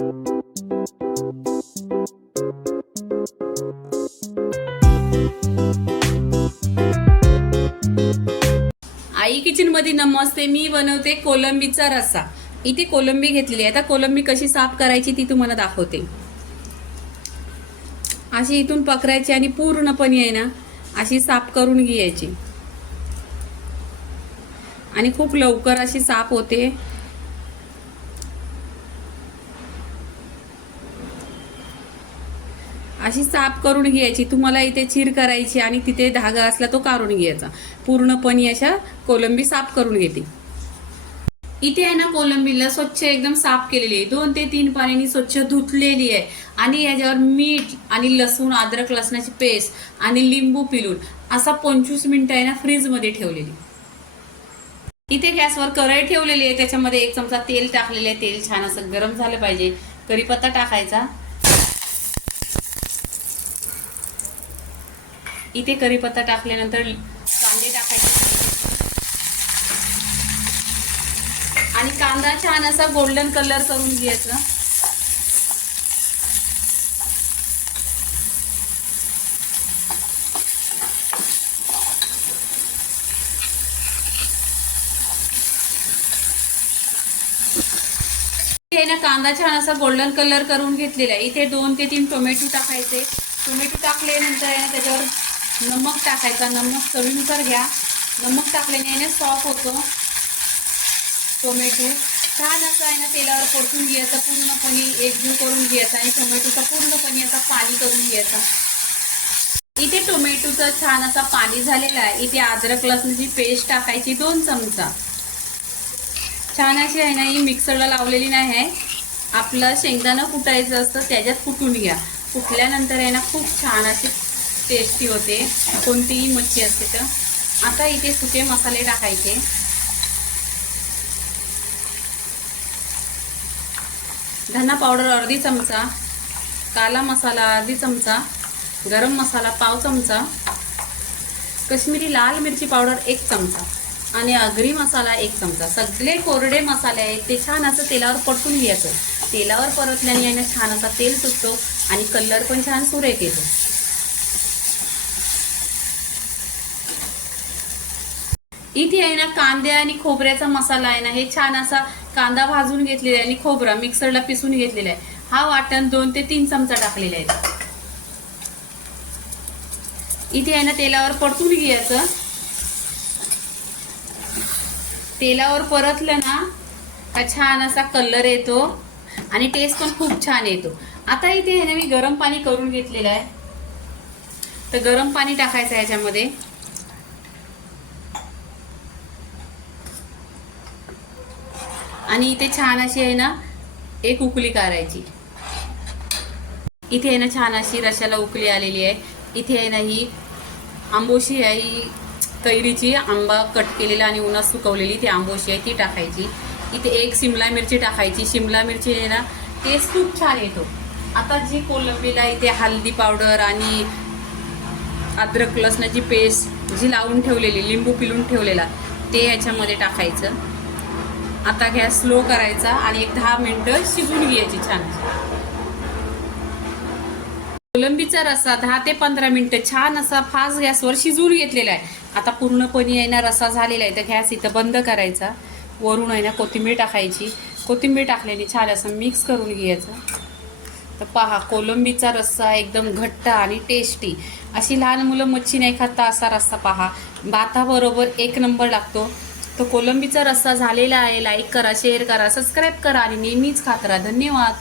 आई kitchen मध्ये नमस्ते. मी बनवते कोलंबीचा रस्सा. इथे कोलंबी घेतलेली आहे. आता कोलंबी कशी साफ करायची ती तुम्हाला दाखवते. अशी इथून पकडायची आणि पूर्णपणे आहे ना अशी साफ करून घ्यायची आणि खूप लवकर अशी साफ होते. अशी साफ करून घ्यायची. तुम्हाला इथे चीर करायची आणि तिथे धागा असला तो काढून घ्यायचा. पूर्णपणे अशा कोलंबी साफ करून घेते. इथे आहे ना कोलंबीला स्वच्छ एकदम साफ केलेली आहे. 2 ते 3 पाण्याने स्वच्छ धुतलेली आहे आणि याच्यावर मीठ आणि लसूण अद्रक लसणाची पेस्ट आणि लिंबू पिळून असा 25 मिनिटं आहे ना फ्रीज मध्ये ठेवलेली. इथे गॅसवर कढई ठेवलेली आहे. त्याच्यामध्ये 1 चमचा तेल टाकलेले आहे. तेल छान असं गरम झालं पाहिजे. कढीपत्ता टाकायचा. इथे कढीपत्ता टाकल्यानंतर कांदे टाकायचे आणि कांदा छान असा गोल्डन कलर करून घ्यायचा. इथे ना कांदा छान असा गोल्डन कलर करून घेतलेला आहे. इथे 2 ते 3 टोमॅटो टाकायचे. टोमॅटो टाकल्यानंतर आहे ना त्याच्यावर नमक टाकायचा. नमक चवीनुसार घ्या. नमक टाकल्याने सॉफ्ट होतो. टोमॅटो छान असं आहे ना तेलावर परतून घ्यायचा. पूर्णपणे एकजीव करून घ्यायचा आणि टोमॅटोचा पूर्णपणे असा पाणी करून घ्यायचा. इथे टोमॅटोचा छान असा पाणी झालेला आहे. इथे अद्रक लसणाची पेस्ट टाकायची 2 चमचा. छान अशी आहे ना ही मिक्सरला लावलेली नाही आहे. आपलं शेंगदाणा कुटायचं असतं त्याच्यात कुटून घ्या. कुटल्यानंतर आहे ना खूप छान अशी टेस्टी होते कोणतीही मच्छी असते तर. आता इथे सुके मसाले टाकायचे. धना पावडर अर्धी चमचा, काला मसाला अर्धी चमचा, गरम मसाला पाव चमचा, कश्मीरी लाल मिरची पावडर 1 चमचा आणि आगरी मसाला 1 चमचा. सगळे कोरडे मसाले आहेत ते छान असं तेलावर परतून घ्यायचं. तेलावर परतल्याने आहे ना छान असा तेल सुटतो आणि कलर पण छान सुरेख येतो. इथे आहे ना कांदे आणि खोबऱ्याचा मसाला आहे ना हे छान असा कांदा भाजून घेतलेला आहे आणि खोबरा मिक्सरला पिसून घेतलेला आहे. हा वाटण 2 ते 3 चमचा टाकलेला आहे. इथे आहे ना तेलावर परतून घ्यायचं. तेलावर परतलं ना का छान असा कलर येतो आणि टेस्ट पण खूप छान येतो. आता इथे आहे ना मी गरम पाणी करून घेतलेलं आहे. तर गरम पाणी टाकायचं याच्यामध्ये. आणि इथे छान अशी आहे ना 1 उकळी काढायची. इथे आहे ना छान अशी रशाला उकळी आलेली आहे. इथे आहे ना ही आंबोशी आहे. ही कैरीची आंबा कट केलेला आणि उन्हात सुकवलेली ती आंबोशी आहे ती टाकायची. इथे 1 शिमला मिरची टाकायची. शिमला मिरची आहे ना टेस्ट खूप छान येतो. आता जी कोलंबीला इथे हळदी पावडर आणि अद्रक लसणाची पेस्ट जी लावून ठेवलेली लिंबू पिळून ठेवलेला ते याच्यामध्ये टाकायचं. आता गॅस स्लो करायचा आणि 10 मिनिटं शिजवून घ्यायची छान. कोलंबीचा रस्सा 10 ते 15 मिनिटं छान असा फास्ट गॅसवर शिजवून घेतलेला आहे. आता पूर्णपणे आहे ना रस्सा झालेला आहे. तर गॅस इथं बंद करायचा. वरून आहे ना कोथिंबीर टाकायची. कोथिंबीर टाकल्याने छान असं मिक्स करून घ्यायचं. तर पहा कोलंबीचा रस्सा एकदम घट्ट आणि टेस्टी. अशी लहान मुलं मच्छी नाही खाता असा रस्सा पहा. भाताबरोबर 1 नंबर लागतो. तो कोलंबीचा रस्सा झालेला आहे. लाईक करा, शेअर करा, सबस्क्राईब करा आणि नेहमीच खात राहा. धन्यवाद.